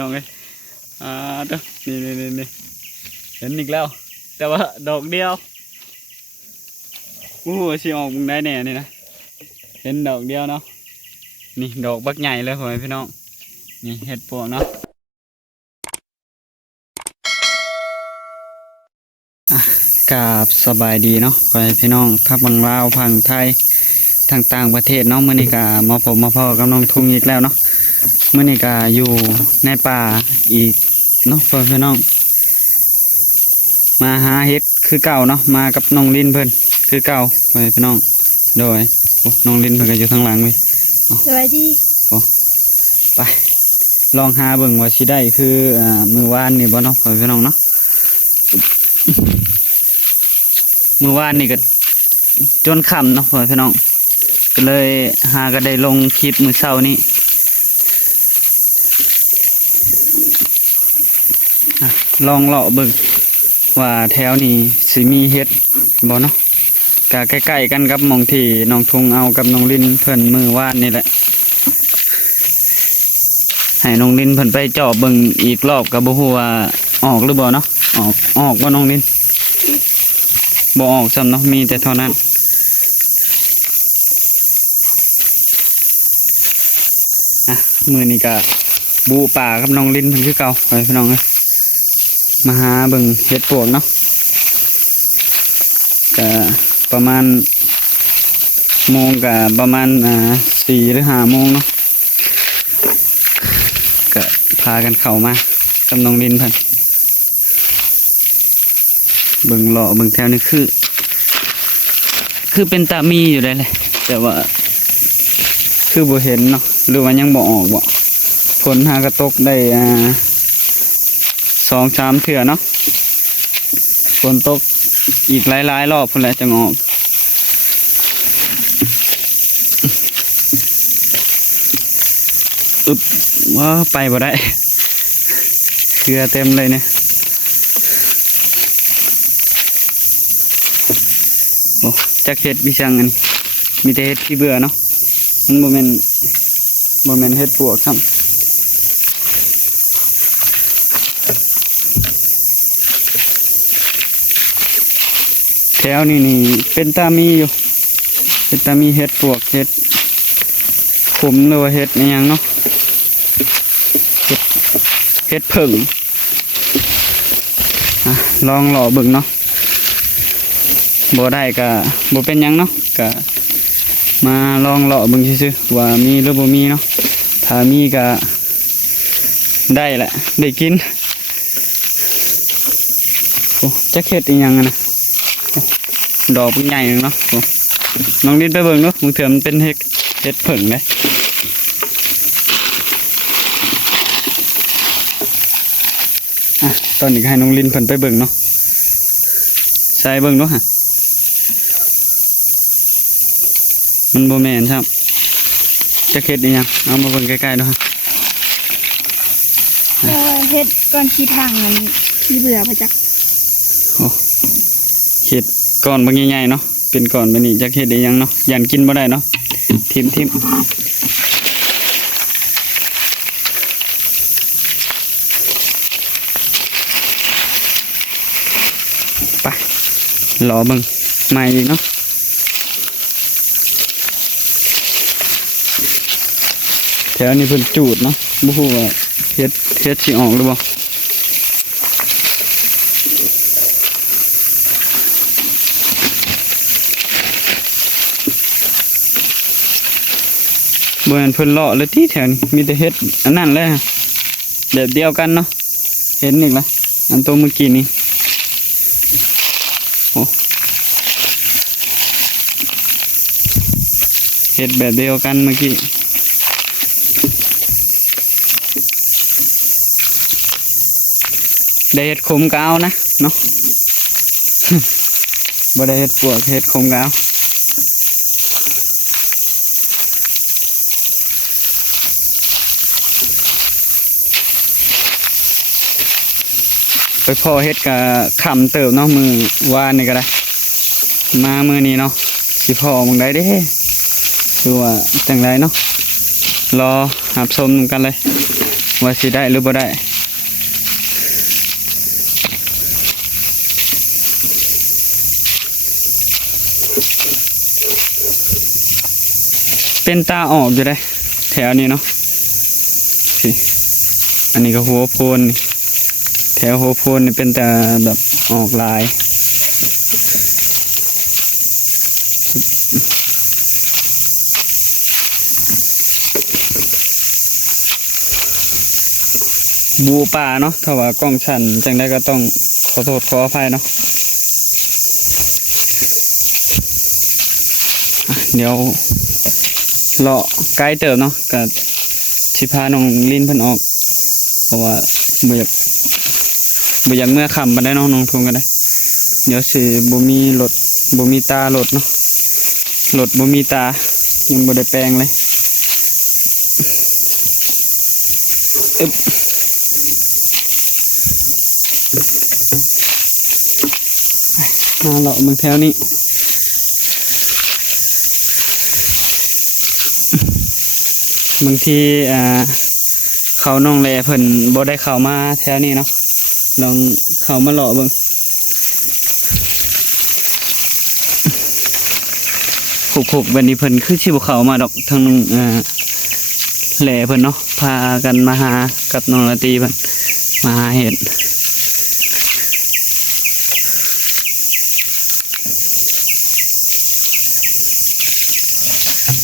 น้องเอ้ยเด้อนี่เห็นอีกแล้วแต่ว่าดอกเดียวสิออกมึงได้แน่นี่นะเห็นดอกเดียวเนาะนี่ดอกบักใหญ่เลยพ่อแม่พี่น้องนี่เห็ดปวกเนาะกราบสบายดีเนาะพ่อแม่พี่น้องทับบังลาวพังไทยทางต่างประเทศเนาะมื้อนี้ก็มาพบมาพ่อกับน้องทุ่งอีกแล้วเนาะมื้อนี้ก็อยู่ในป่าอีกเนาะพ่อพี่น้องมาหาเห็ดคือเก่าเนาะมากับน้องลินเพิ่นคือเก่าพ่อพี่น้องโดยน้องลินเพิ่นก็อยู่ข้างหลังเลยสวัสดีไปลองหาเบิ่งว่าสิได้คือมือวานนี่บ่เนาะพ่อพี่น้องเนาะมือวานนี่ก็จนค่ำเนาะพ่อพี่น้องก็เลยหาก็ได้ลงคลิปมื้อเช้านี้ลองเลาะเบิ่งว่าแถวนี้สิมีเฮ็ดบ่เนาะก็ใกล้ๆกันกับหม่องที่น้องทุงเอากับน้องลินเพิ่นมือวานนี่แหละให้น้องลินเพิ่นไปเจาะเบิ่งอีกรอบก็บ่ฮู้ว่าออกหรือบ่เนาะออกบ่น้องลินบ่ออกซ้ำเนาะมีแต่เท่านั้นมื้อนี้ก็บูป่ากับน้องลินเพิ่นคือเก่าไปพี่น้องเอ้ยมาหาเบิ่งเห็ดปวกเนาะก็ประมาณโมงกับประมาณ4 หรือ 5 โมงเนาะก็พากันเข้ามากับน้องลินเพิ่นเบิ่งเลาะเบิ่งแถวนี้คือเป็นตามีอยู่ได้เลยแต่ว่าคือบ่เห็นเนาะหรือว่ายังบ่ออกบ่ฝนหากระตกได้2-3 เทื่อเนาะฝนตกอีกหลายรอบพุ่นแหละจะออกว่าไปบ่ได้เกลือเต็มเลยเนี่ยโอ้จักเห็ดวิชังอันมีแต่เห็ดที่เบื่อเนาะมันบ่แม่นเห็ดปวกซ้ำแถวนี้เป็นตามีอยู่เป็นตามีเห็ดปวกเห็ดขุมหรือว่าเห็ดอะไรอย่างเนาะเห็ดผึ่งลองหล่อบึกเนาะบ่ได้ก็บ่เป็นยังเนาะก็มาลองหล่อบึงซื่อๆว่ามีหรือบ่มีเนาะถ้ามีก็ได้แหละได้กินโอ้จักเห็ดอีหยังนะดอกใหญ่เนาะน้องดินไปเบิ่งเนาะมึงเถื่อมันเป็นเห็ดผึ่งเลยตอนนี้ให้น้องลินเพิ่นไปเบิ่งเนาะใส่เบิ่งเนาะฮะมันโบแมนครับจะเห็ดอีหยังเอามาเบิ่งใกล้ๆเนาะฮะเห็ดก้อนขี้ทางมันขี้เบื่อมาจากโอ้เห็ดก้อนบางใหญ่ๆเนาะเป็นก้อนแบบนี้จะเห็ดอีหยังเนาะยันกินบ่ได้เนาะทิมไปรอเบิ่งใหม่อีกเนาะแถวนี้เพิ่นจูดเนาะบ่ฮู้ว่าเฮ็ดสิออกหรือบ่บ่แม่นเพิ่นเลาะเลยที่แถวนี้มีแต่เฮ็ดอันนั้นเลยแบบเดียวกันเนาะเห็นอีกละอันตัวเมื่อกี้นี้โอ้เฮ็ดแบบเดียวกันเมื่อกี้ได้เห็ดขมกาวนะเนาะ บ่ได้เห็ดปวกเห็ดขมกาวไปพ่อเห็ดกับขำเติบเนาะมือวานนี่ก็ได้มามือนี้เนาะสิพ่อมึงได้เด้คือว่าจังไรเนาะรอหับชมกันเลย ว่าสิได้หรือบ่ได้เป็นตาออกอยู่ได้แถวนี้เนาะสิอันนี้ก็หัวโพนแถวหัวโพนนี่เป็นแต่แบบออกลายบูป่าเนาะถ้าว่ากล้องชันจังได้ก็ต้องขอโทษขออภัยเนาะเดี๋ยวเลาะไกลเติบเนาะกับสิพาน้องลิ้นเพิ่นออกเพราะว่าบ่อยากเมื่อค่ำบ่ได้เนาะน้องทงก็ได้เดี๋ยวสิบ่มีรถบ่มีตารถเนาะรถบ่มีตายังบ่ได้แปลงเลยอึ๊บมาเลาะเมืองแถวนี้บางทีเขาน้องแลเพิ่นบ่ได้เข้ามาแถวนี้เนาะลองเข้ามาเลาะเบิ่งขุกๆบัดนี้เพิ่นคือสิบ่เข้ามาดอกทางแหล่เพิ่นเนาะพากันมาหากับน้องละตีเพิ่นมาหาเห็ด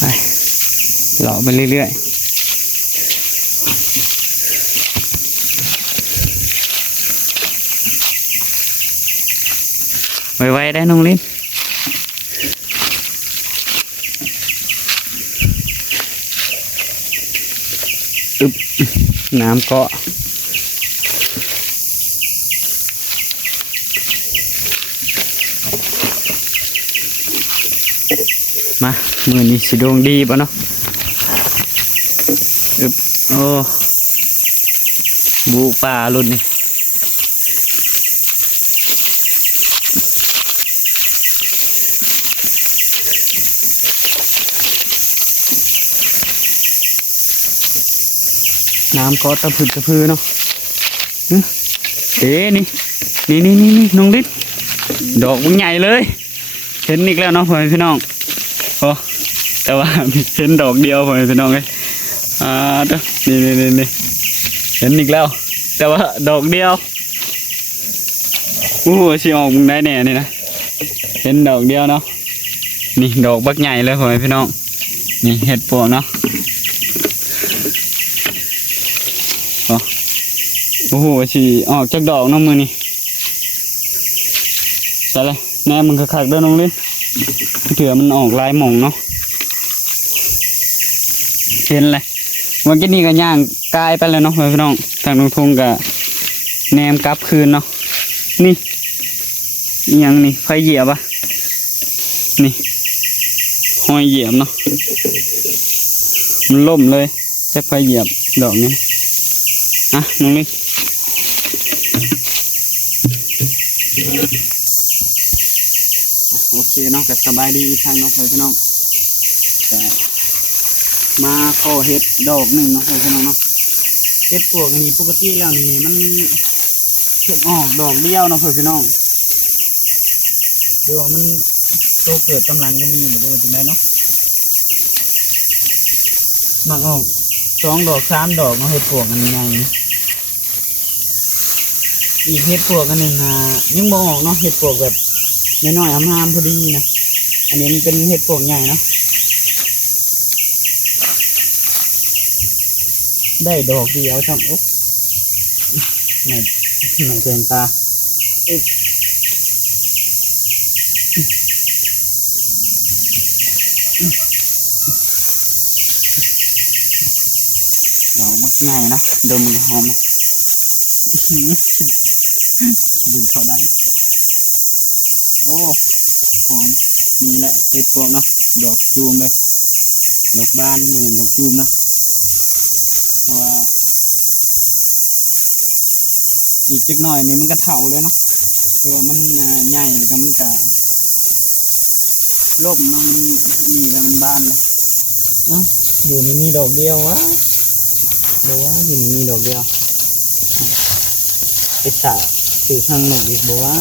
ไปเลาะไปเรื่อยๆไวๆได้น้องลิ้นอึบน้ำเกาะมามือนี้สิดวงดีป่ะเนาะอึบโอ้บูป่ารุ่นนี้น้ำก็ตะพือเนาะเด้นี่น้องลิ้นดอกมันใหญ่เลยเห็นอีกแล้วเนาะพ่อแม่พี่น้องโอ้แต่ว่าเห็นดอกเดียวพ่อแม่พี่น้องเลยเด้อนี่เห็นอีกแล้วแต่ว่าดอกเดียวสิออกมึงได้แน่นี่นะเห็นดอกเดียวเนาะนี่ดอกบักใหญ่เลยพ่อแม่พี่น้องนี่เห็ดปวกเนาะโอ้โหสิออกจากดอกน้องมือนี่ใช่เลยแน่มึงคักๆเด้อน้องลิ้นเถื่อมันออกลายหม่องเนาะเห็นเลยวันกี้นี่ก็ย่างกายไปแล้วเนาะพี่น้องทางน้องทงกับแนมกลับคืนเนาะนี่ยังนี่ไฟเหยียบอ่ะนี่ห้อยเหยียบเนาะมันล่มเลยจะไฟเหยียบดอกนี้อ่ะน้องลิ้นโอเคเนาะก็สบายดีอีกครั้งเนาะพี่น้องแต่มาขอเห็ดดอกหนึ่งเนาะพี่น้องเนาะเห็ดปวกอันนี้ปกติแล้วนี่มันจะออกดอกเดียวเนาะพี่น้องเดี๋ยวมันโตเกิดกำลังก็มีหมดเลยจริงไหมเนาะมาออก2 ดอก3 ดอกเนาะเห็ดปวกอันนี้ไงอีกเห็ดปวกอันหนึ่งยังบ่ออกเนาะเห็ดปวกแบบน้อยๆห้ามๆพอดีนะอันนี้มันเป็นเห็ดปวกใหญ่เนาะได้ดอกเดียวจังโอ๊ะหน่อยเกินตาดอกมักง่ายนะเดิมมือหอมบุญเขาได้โอ้หอมนี่แหละเห็ดปวกเนาะดอกจูมเลยดอกบานเหมือนดอกจูมนะเพราะว่าอีกจักหน่อยนี่มันก็เถาเลยเนาะตัวมันใหญ่แล้วก็มันก็ร่มเนาะมันนี่แล้วมันบานเลยเอ้าอยู่นี่มีดอกเดียววะ บอกว่าอยู่นี่มีดอกเดียวไปสะถือทางหนึ่งอีกบอกว่า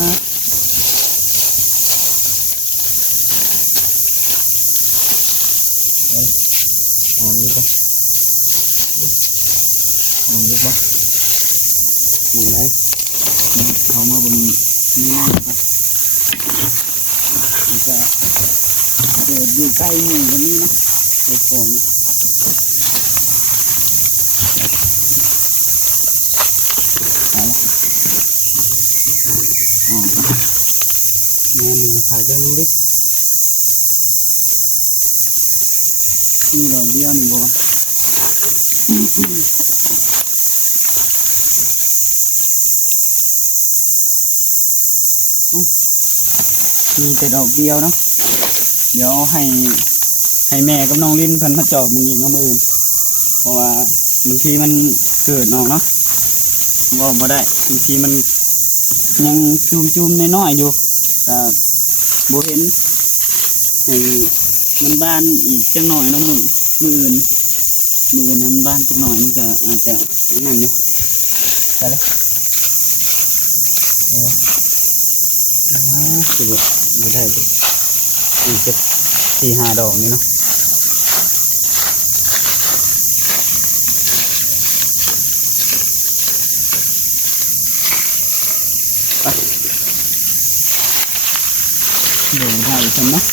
หอมอยู่ปะหอมอยู่ปะหมูไหนเขามาบนนี่น่าปะมันจะเกิดอยู่ใกล้หมู่กันนี้เนาะเกิดก่อนแม่มึงใส่เรื่องนิดนี่ดอกเดียวนี่บอกว่ามีแต่ดอกเดียวเนาะเดี๋ยวให้แม่กับน้องลิ้นเพิ่นมาจอบมึงอีกน้องอื่นเพราะว่าบางทีมันเกิดน้องเนาะว่าบ่ได้บางทีมันยังจุ่มๆน้อยๆอยู่แต่บ่เห็นให้มันบ้านอีกจังหน่อยเนาะมืออื่นนั้นบ้านจังหน่อยมันจะอาจจะนั่นอยู่ไปเลยเดี๋ยวคือบ่ได้ดิอีกจะ4-5 ดอกนี่เนาะเดี๋ยวได้อีกคนเนาะ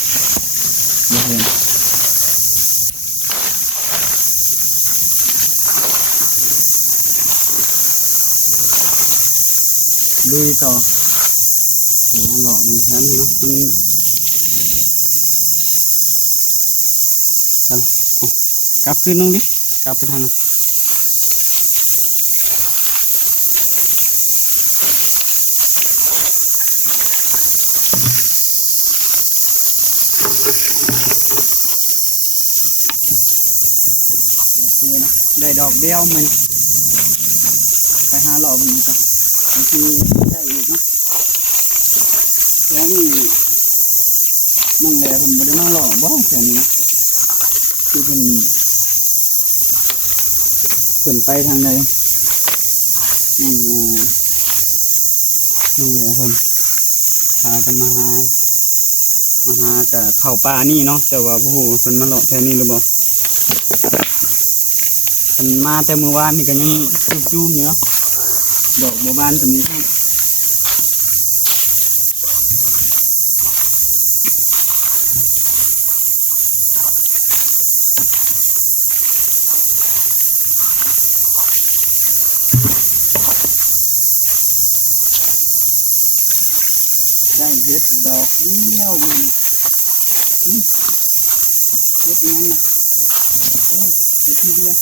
เดี๋ยวเห็นลุยต่อหาหลอกมันแค่นี้เนาะมันอะไรกลับขึ้นน้องดิกลับไปทางนั้นโอเคนะได้ดอกเดียวมันไปหาหลอกมันอีกก่อนบางทีได้อีกเนาะแล้วมีน้องแหล่ผมไม่ได้มาหลอกบ่แค่นี้คือเป็นไปทางใดน้องแหล่ผมพากันมาหากับเข้าป่านี่เนาะแต่ว่าผู้เป็นมาหลอกแค่นี้หรือบ่เป็นมาแต่เมื่อวานนี่ก็ยังจุ่มๆอยู่เนาะดอกบัวบานจะมีทั้งได้เห็ดดอกเลี้ยวมันเห็ดยังนะโอ้ยเห็ดที่เดียว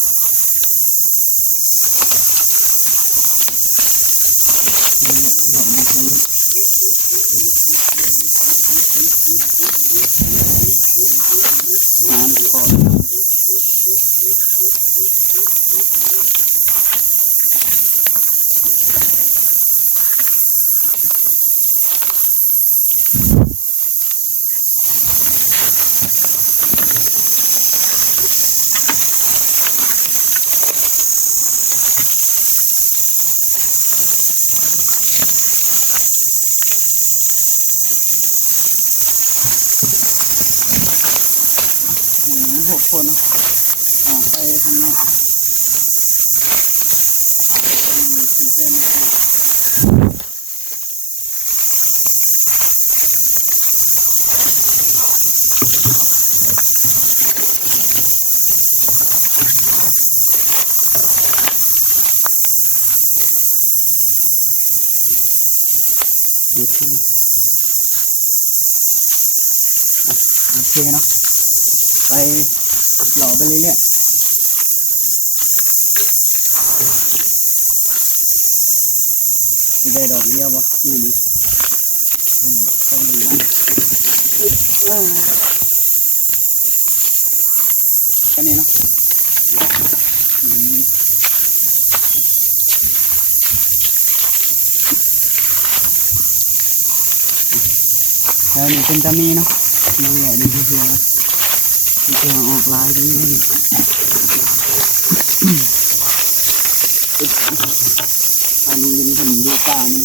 ดอกมันน้ำขอ6 คนเนาะออกไปทางนอกเป็นเต้นหยุดขึ้นโอเคเนาะไปหล่อไปเรื่อยๆจะได้ดอกเดียวบ่นี่ไปดูกันแค่นี้เนาะแล้วนี่เป็นตามีเนาะน้องแหล่นี่คือตัวออกลายดีเลย ทางลุงดินขนมดูป่านี่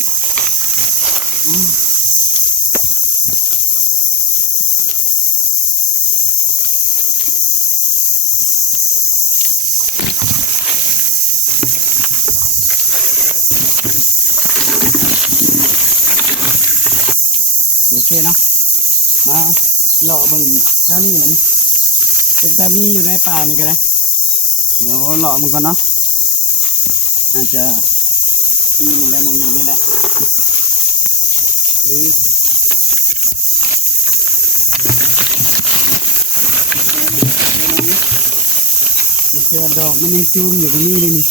โอเคเนาะมาหล่อเบิ่งแถวนี้วันนี้เป็นแต่มีอยู่ในป่านี่ก็ได้เดี๋ยวหล่อมันก่อนเนาะอาจจะมีมึงได้มึงนี่แหละหรือเสือดอกมันยังจูมอยู่ตรงนี้เลยนี่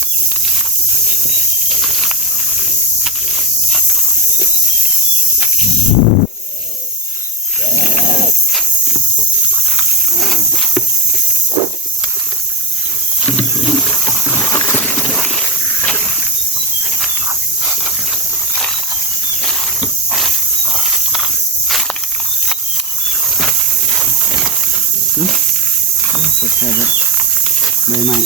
สดใสแบบใบไม้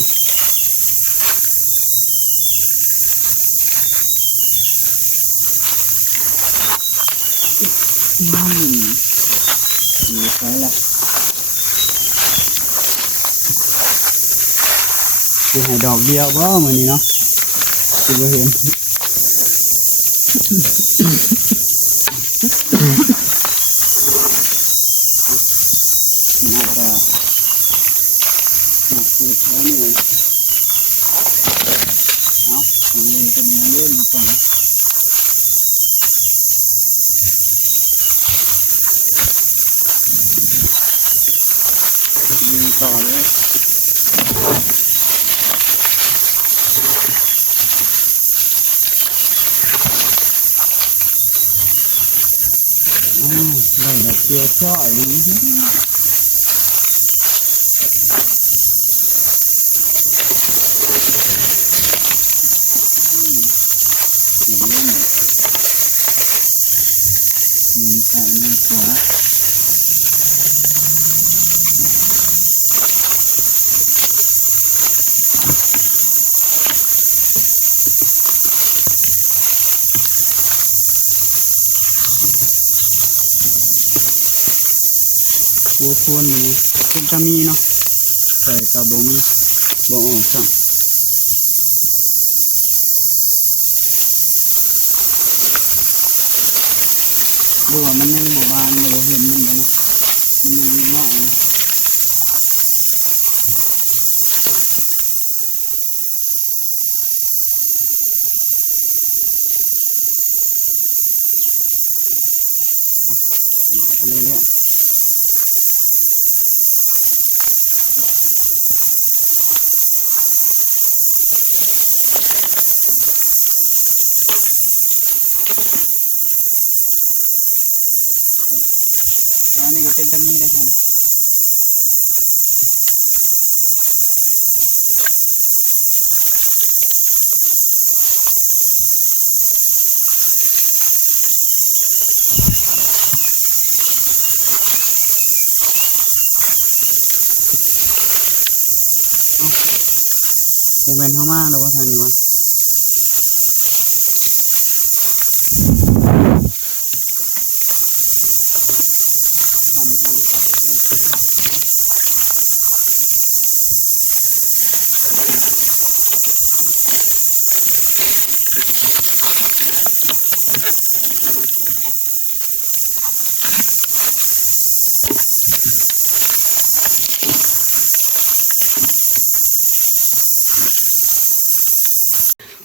เหลือใส่ละจะให้ดอกเดียวบ่มื้อนี้เนาะสิบ่เห็นน่าจะแล้วนี่เอาเล่นเป็นยังเล่นก่อนยิงต่อเลยได้แบบเกี่ยวจ้อยอย่างนี้เงินขายเงินขวาโอ้ควรมีเป็นจะมีเนาะแต่กับบ่มีบ่ออกจังดูว่ามันยังบ่บานเลยเห็นมันกันนะมันยังงอกนะหล่อไปเรื่อยๆนี่ก็เป็นตะมีได้ใช่ไหมโมเมนต์เข้ามาแล้วว่าทางนี้วะ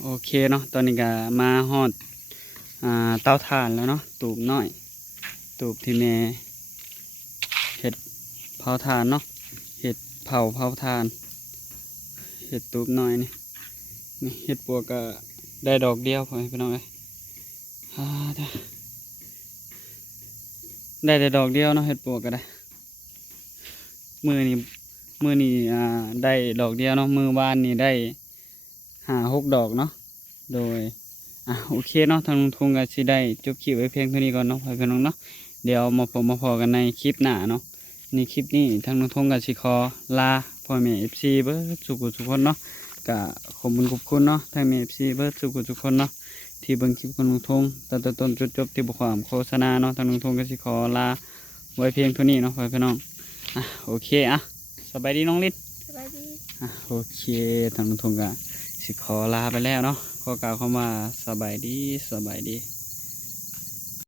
โอเคเนาะตอนนี้ก็มาฮอดเตาถ่านแล้วเนาะตูบน้อยตูบที่แม่เห็ดเผาถ่านเนาะเห็ดเผาถ่านเห็ดตูบน้อยนี่เห็ดปวกก็ได้ดอกเดียวพอให้พี่น้องเลยได้แต่ดอกเดียวเนาะเห็ดปวกก็ได้มือนี่ได้ดอกเดียวเนาะมือวานนี่ได้5-6 ดอกเนาะโดยโอเคเนาะทางลุงทงก็สิได้จบคลิปไว้เพียงเท่านี้ก่อนเนาะพี่น้องเนาะเดี๋ยวมาพอกันในคลิปหน้าเนาะในคลิปนี้ทางลุงทงก็สิขอลาพ่อแม่ FC เบิดสุขทุกคนเนาะ กะขอบคุณเนาะทางเมฟซีเบิร์ดทุกคนเนาะที่เบิ่งคลิปของลุงทงตั้งแต่ต้นจนจบที่บุความโฆษณาเนาะทางลุงทงก็สิขอลาไว้เพียงเท่านี้เนาะพี่น้องโอเคสบายดีน้องลิศ สบายดี โอเคทางลุงทงก็สิขอลาไปแล้วเนาะขอกล่าวคำว่าสบายดี